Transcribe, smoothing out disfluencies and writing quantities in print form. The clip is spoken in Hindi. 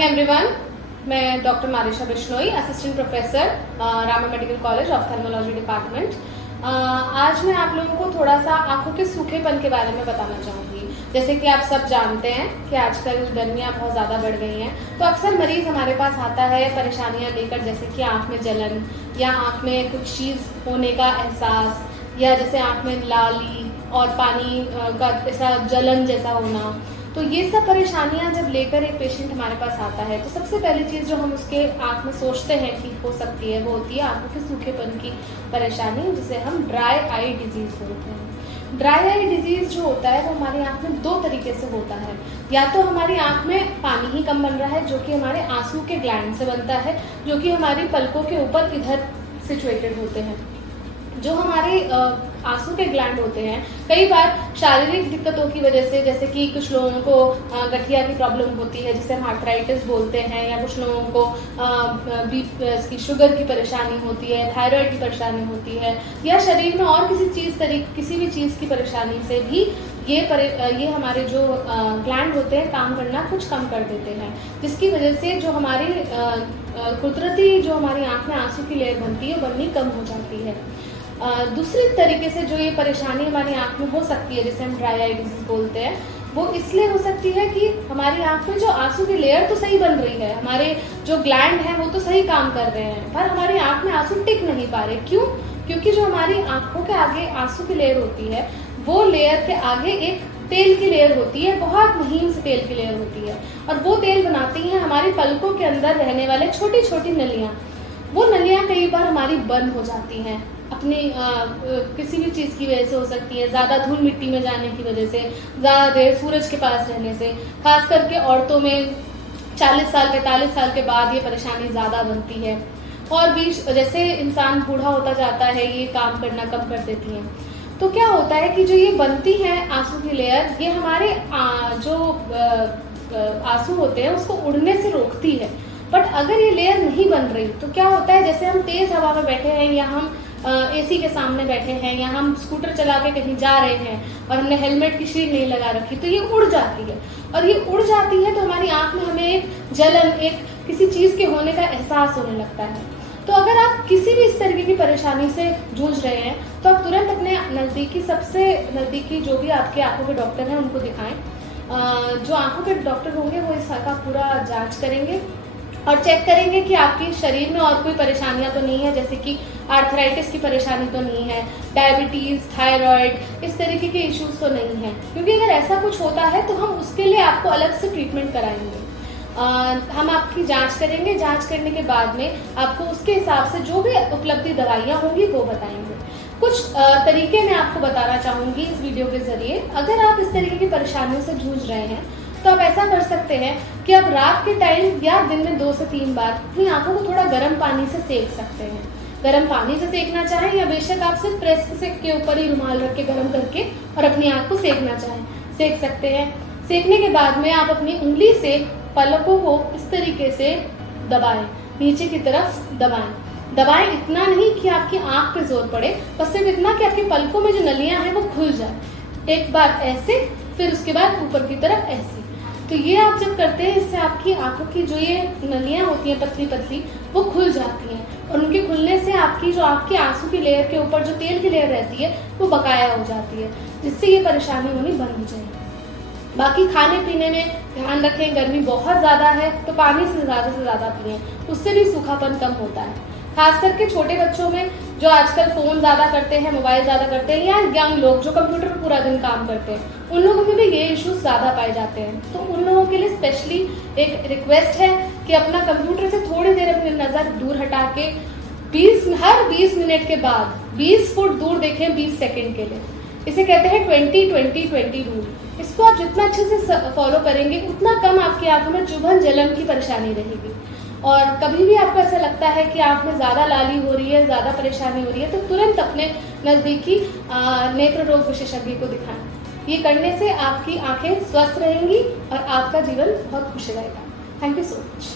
एवरीवन, मैं doctor Marisha Bishnoi, assistant professor Rama medical college ophthalmology department. आज मैं आप लोगों को थोड़ा सा आंखों के सूखेपन के बारे में बताना चाहूँगी। जैसे कि आप सब जानते हैं कि आजकल गर्मियाँ बहुत ज़्यादा बढ़ गई हैं, तो अक्सर मरीज़ हमारे पास आता है परेशानियाँ लेकर, जैसे कि आँख में जलन या आँख में कुछ चीज़ होने का एहसास, या जैसे आँख में लाली और पानी का ऐसा जलन जैसा होना। तो ये सब परेशानियां जब लेकर एक पेशेंट हमारे पास आता है, तो सबसे पहली चीज़ जो हम उसके आँख में सोचते हैं कि हो सकती है, वो होती है आँखों के सूखेपन की परेशानी, जिसे हम ड्राई आई डिजीज़ बोलते हैं। ड्राई आई डिजीज़ जो होता है वो हमारी आँख में दो तरीके से होता है। या तो हमारी आँख में पानी ही कम बन रहा है, जो कि हमारे आंसू के ग्लैंड से बनता है, जो कि हमारी पलकों के ऊपर इधर सिचुएटेड होते हैं। जो हमारे आंसू के ग्लैंड होते हैं, कई बार शारीरिक दिक्कतों की वजह से, जैसे कि कुछ लोगों को गठिया की प्रॉब्लम होती है जिसे हम आर्थराइटिस बोलते हैं, या कुछ लोगों को इसकी शुगर की परेशानी होती है, थायराइड की परेशानी होती है, या शरीर में और किसी भी चीज़ की परेशानी से भी ये हमारे जो ग्लैंड होते हैं काम करना कुछ कम कर देते हैं, जिसकी वजह से जो हमारी कुदरती जो हमारी आँख में आंसू की लेयर बनती है, बननी कम हो जाती है। दूसरी तरीके से जो ये परेशानी हमारी आँख में हो सकती है, जिसे हम ड्राई आई डिजीज बोलते हैं, वो इसलिए हो सकती है कि हमारी आँख में जो आंसू की लेयर तो सही बन रही है, हमारे जो ग्लैंड हैं वो तो सही काम कर रहे हैं, पर हमारी आँख में आंसू टिक नहीं पा रहे। क्यों? क्योंकि जो हमारी आँखों के आगे आंसू की लेयर होती है, वो लेयर के आगे एक तेल की लेयर होती है, बहुत महीन से तेल की लेयर होती है, और वो तेल बनाती है हमारी पलकों के अंदर रहने वाले छोटी छोटी नलियाँ। वो नलियाँ कई बार हमारी बंद हो जाती हैं, अपनी किसी भी चीज़ की वजह से हो सकती है, ज़्यादा धूल मिट्टी में जाने की वजह से, ज़्यादा देर सूरज के पास रहने से। खास करके औरतों में 40 साल 45 साल के बाद ये परेशानी ज़्यादा बनती है, और भी जैसे इंसान बूढ़ा होता जाता है ये काम करना कम कर देती हैं। तो क्या होता है कि जो ये बनती है आंसू की लेयर, ये हमारे जो आंसू होते हैं उसको उड़ने से रोकती है। बट अगर ये लेयर नहीं बन रही तो क्या होता है, जैसे हम तेज हवा में बैठे हैं, या हम एसी के सामने बैठे हैं, या हम स्कूटर चला के कहीं जा रहे हैं और हमने हेलमेट की शीट नहीं लगा रखी, तो ये उड़ जाती है। और ये उड़ जाती है तो हमारी आंख में हमें एक जलन, एक किसी चीज़ के होने का एहसास होने लगता है। तो अगर आप किसी भी इस तरीके की परेशानी से जूझ रहे हैं, तो आप तुरंत अपने सबसे नज़दीकी जो भी आपके आंखों के डॉक्टर हैं उनको दिखाएं। जो आंखों के डॉक्टर होंगे वो इसका पूरा जांच करेंगे और चेक करेंगे कि आपके शरीर में और कोई परेशानियां तो नहीं है, जैसे कि आर्थराइटिस की परेशानी तो नहीं है, डायबिटीज़, थायराइड, इस तरीके के इश्यूज तो नहीं है। क्योंकि अगर ऐसा कुछ होता है तो हम उसके लिए आपको अलग से ट्रीटमेंट कराएंगे। हम आपकी जांच करेंगे, जांच करने के बाद में आपको उसके हिसाब से जो भी उपलब्ध दवाइयाँ होंगी वो बताएंगे। कुछ तरीके मैं आपको बताना चाहूँगी इस वीडियो के ज़रिए। अगर आप इस तरीके की परेशानियों से जूझ रहे हैं तो आप ऐसा कर सकते हैं कि आप रात के टाइम या दिन में 2 से 3 बार अपनी आंखों को थोड़ा गर्म पानी से सेक सकते हैं। गर्म पानी से सेकना चाहें, या बेशक आप सिर्फ प्रेस के ऊपर ही रुमाल रख के गर्म करके और अपनी आंख को सेकना चाहें, सेक सकते हैं। सेकने के बाद में आप अपनी उंगली से पलकों को इस तरीके से दबाएं, नीचे की तरफ दबाएं इतना नहीं कि आपकी आंख पे जोर पड़े, बस सिर्फ इतना कि आपकी पलकों में जो नलियां हैं वो खुल जाए। एक बार ऐसे, फिर उसके बाद ऊपर की तरफ ऐसे। तो ये आप जब करते हैं, इससे आपकी आंखों की जो ये नलियां होती हैं पतली पतली, वो खुल जाती हैं, और उनके खुलने से आपकी आंसू की लेयर के ऊपर जो तेल की लेयर रहती है वो बकाया हो जाती है, जिससे ये परेशानी होनी बंद हो जाएगी। बाकी खाने पीने में ध्यान रखें, गर्मी बहुत ज़्यादा है तो पानी से ज़्यादा पिएं, उससे भी सूखापन कम होता है। खास करके छोटे बच्चों में जो आजकल फ़ोन ज़्यादा करते हैं, मोबाइल ज़्यादा करते हैं, या यंग लोग जो कंप्यूटर पर पूरा दिन काम करते हैं, उन लोगों में भी ये इश्यूज ज़्यादा पाए जाते हैं। तो उन लोगों के लिए स्पेशली एक रिक्वेस्ट है कि अपना कंप्यूटर से थोड़ी देर अपनी नज़र दूर हटा के हर 20 मिनट के बाद 20 फुट दूर देखें 20 सेकेंड के लिए। इसे कहते हैं 20-20-20 रूल। इसको आप जितना अच्छे से फॉलो करेंगे उतना कम आपकी आंखों में चुभन जलन की परेशानी रहेगी। और कभी भी आपको ऐसा लगता है कि आंख में ज़्यादा लाली हो रही है, ज़्यादा परेशानी हो रही है, तो तुरंत अपने नज़दीकी नेत्र रोग विशेषज्ञ को दिखाएं। ये करने से आपकी आंखें स्वस्थ रहेंगी और आपका जीवन बहुत खुश रहेगा। Thank you so much.